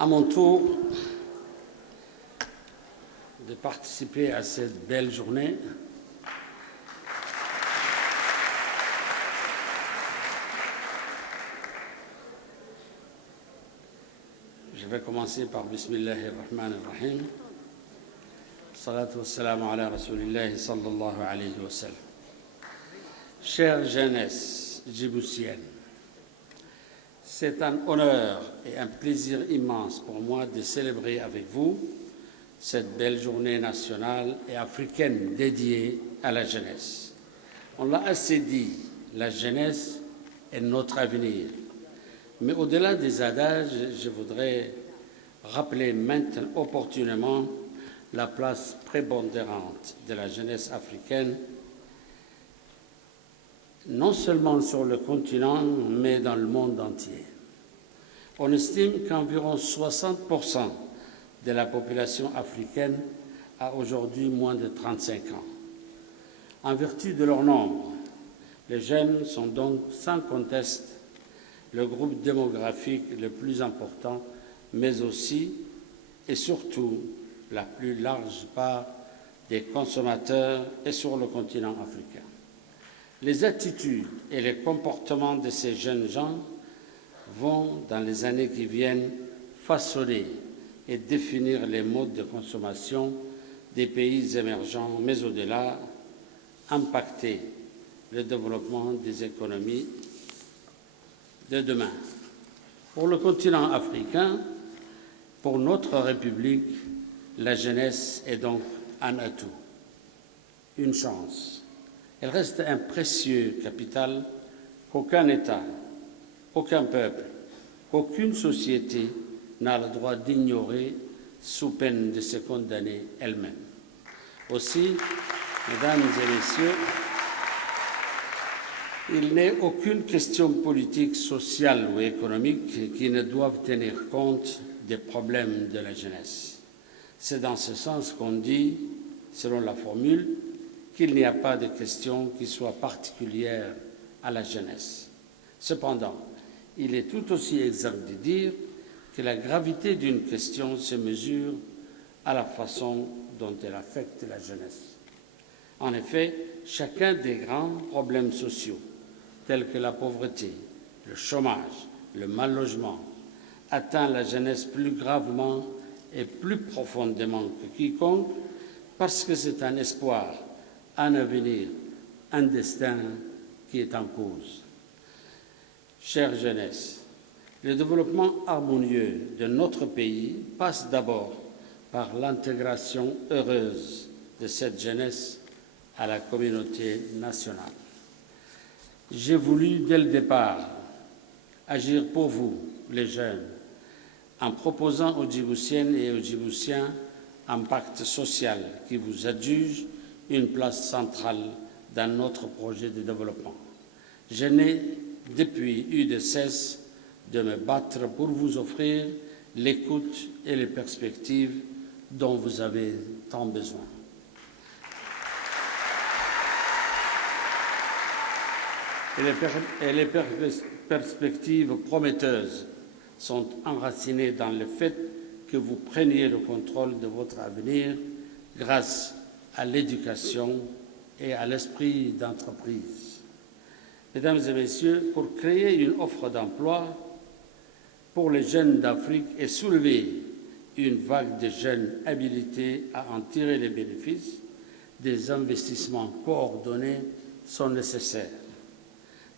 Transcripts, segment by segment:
À mon tour de participer à cette belle journée, je vais commencer par Bismillahir Rahmanir Rahim. Salatu wassalamu ala Rasulillahi sallallahu alayhi wa sallam. Chère jeunesse djiboutienne, c'est un honneur et un plaisir immense pour moi de célébrer avec vous cette belle journée nationale et africaine dédiée à la jeunesse. On l'a assez dit, la jeunesse est notre avenir. Mais au-delà des adages, je voudrais rappeler maintenant opportunément la place prépondérante de la jeunesse africaine, non seulement sur le continent, mais dans le monde entier. On estime qu'environ 60% de la population africaine a aujourd'hui moins de 35 ans. En vertu de leur nombre, les jeunes sont donc sans conteste le groupe démographique le plus important, mais aussi et surtout la plus large part des consommateurs et sur le continent africain. Les attitudes et les comportements de ces jeunes gens vont, dans les années qui viennent, façonner et définir les modes de consommation des pays émergents, mais au-delà, impacter le développement des économies de demain. Pour le continent africain, pour notre République, la jeunesse est donc un atout, une chance. Elle reste un précieux capital qu'aucun État, aucun peuple, qu'aucune société n'a le droit d'ignorer sous peine de se condamner elle-même. Aussi, mesdames et messieurs, il n'est aucune question politique, sociale ou économique qui ne doive tenir compte des problèmes de la jeunesse. C'est dans ce sens qu'on dit, selon la formule, qu'il n'y a pas de question qui soit particulière à la jeunesse. Cependant, il est tout aussi exact de dire que la gravité d'une question se mesure à la façon dont elle affecte la jeunesse. En effet, chacun des grands problèmes sociaux, tels que la pauvreté, le chômage, le mal-logement, atteint la jeunesse plus gravement et plus profondément que quiconque, parce que c'est un espoir, un avenir, un destin qui est en cause. Chère jeunesse, le développement harmonieux de notre pays passe d'abord par l'intégration heureuse de cette jeunesse à la communauté nationale. J'ai voulu, dès le départ, agir pour vous, les jeunes, en proposant aux Djiboutiennes et aux Djiboutiens un pacte social qui vous adjuge une place centrale dans notre projet de développement. Je n'ai depuis eu de cesse de me battre pour vous offrir l'écoute et les perspectives dont vous avez tant besoin. Et les perspectives prometteuses sont enracinées dans le fait que vous preniez le contrôle de votre avenir grâce à l'éducation et à l'esprit d'entreprise. Mesdames et messieurs, pour créer une offre d'emploi pour les jeunes d'Afrique et soulever une vague de jeunes habilités à en tirer les bénéfices, des investissements coordonnés sont nécessaires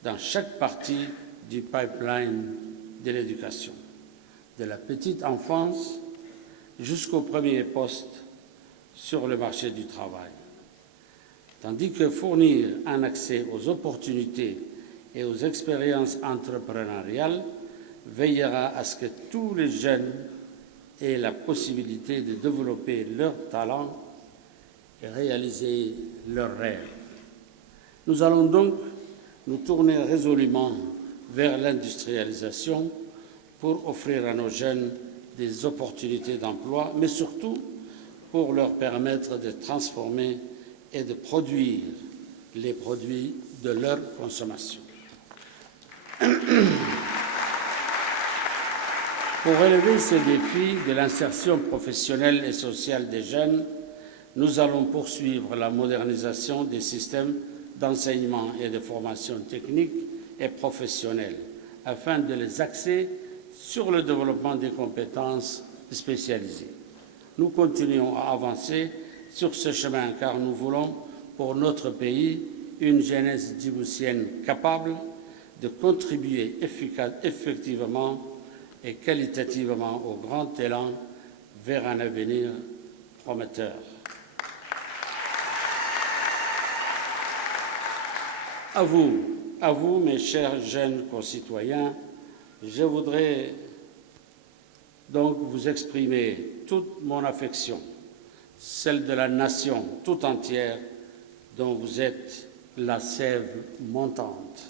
dans chaque partie du pipeline de l'éducation, de la petite enfance jusqu'au premier poste sur le marché du travail. Tandis que fournir un accès aux opportunités et aux expériences entrepreneuriales veillera à ce que tous les jeunes aient la possibilité de développer leurs talents et réaliser leurs rêves. Nous allons donc nous tourner résolument vers l'industrialisation pour offrir à nos jeunes des opportunités d'emploi, mais surtout pour leur permettre de transformer et de produire les produits de leur consommation. Pour relever ces défis de l'insertion professionnelle et sociale des jeunes, nous allons poursuivre la modernisation des systèmes d'enseignement et de formation technique et professionnelle afin de les axer sur le développement des compétences spécialisées. Nous continuons à avancer sur ce chemin car nous voulons pour notre pays une jeunesse djiboutienne capable de contribuer effectivement et qualitativement au grand élan vers un avenir prometteur. À vous, mes chers jeunes concitoyens, je voudrais donc vous exprimer toute mon affection, celle de la nation tout entière dont vous êtes la sève montante.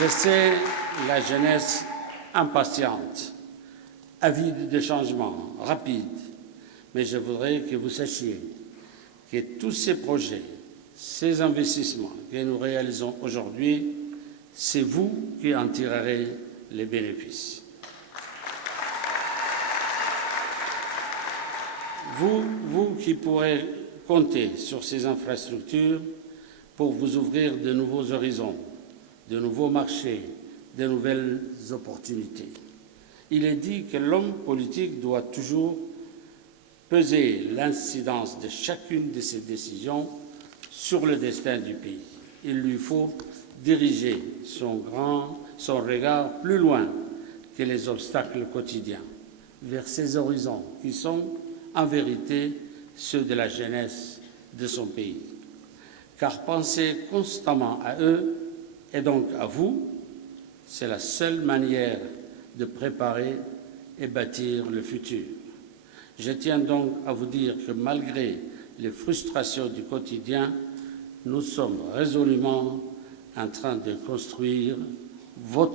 Je sais la jeunesse impatiente, avide de changements rapides, mais je voudrais que vous sachiez que tous ces projets, ces investissements que nous réalisons aujourd'hui, c'est vous qui en tirerez les bénéfices. Vous qui pourrez compter sur ces infrastructures pour vous ouvrir de nouveaux horizons, de nouveaux marchés, de nouvelles opportunités. Il est dit que l'homme politique doit toujours peser l'incidence de chacune de ses décisions sur le destin du pays. Il lui faut diriger son regard plus loin que les obstacles quotidiens, vers ces horizons qui sont, en vérité, ceux de la jeunesse de son pays. Car penser constamment à eux et donc à vous, c'est la seule manière de préparer et bâtir le futur. Je tiens donc à vous dire que malgré les frustrations du quotidien, nous sommes résolument en train de construire votre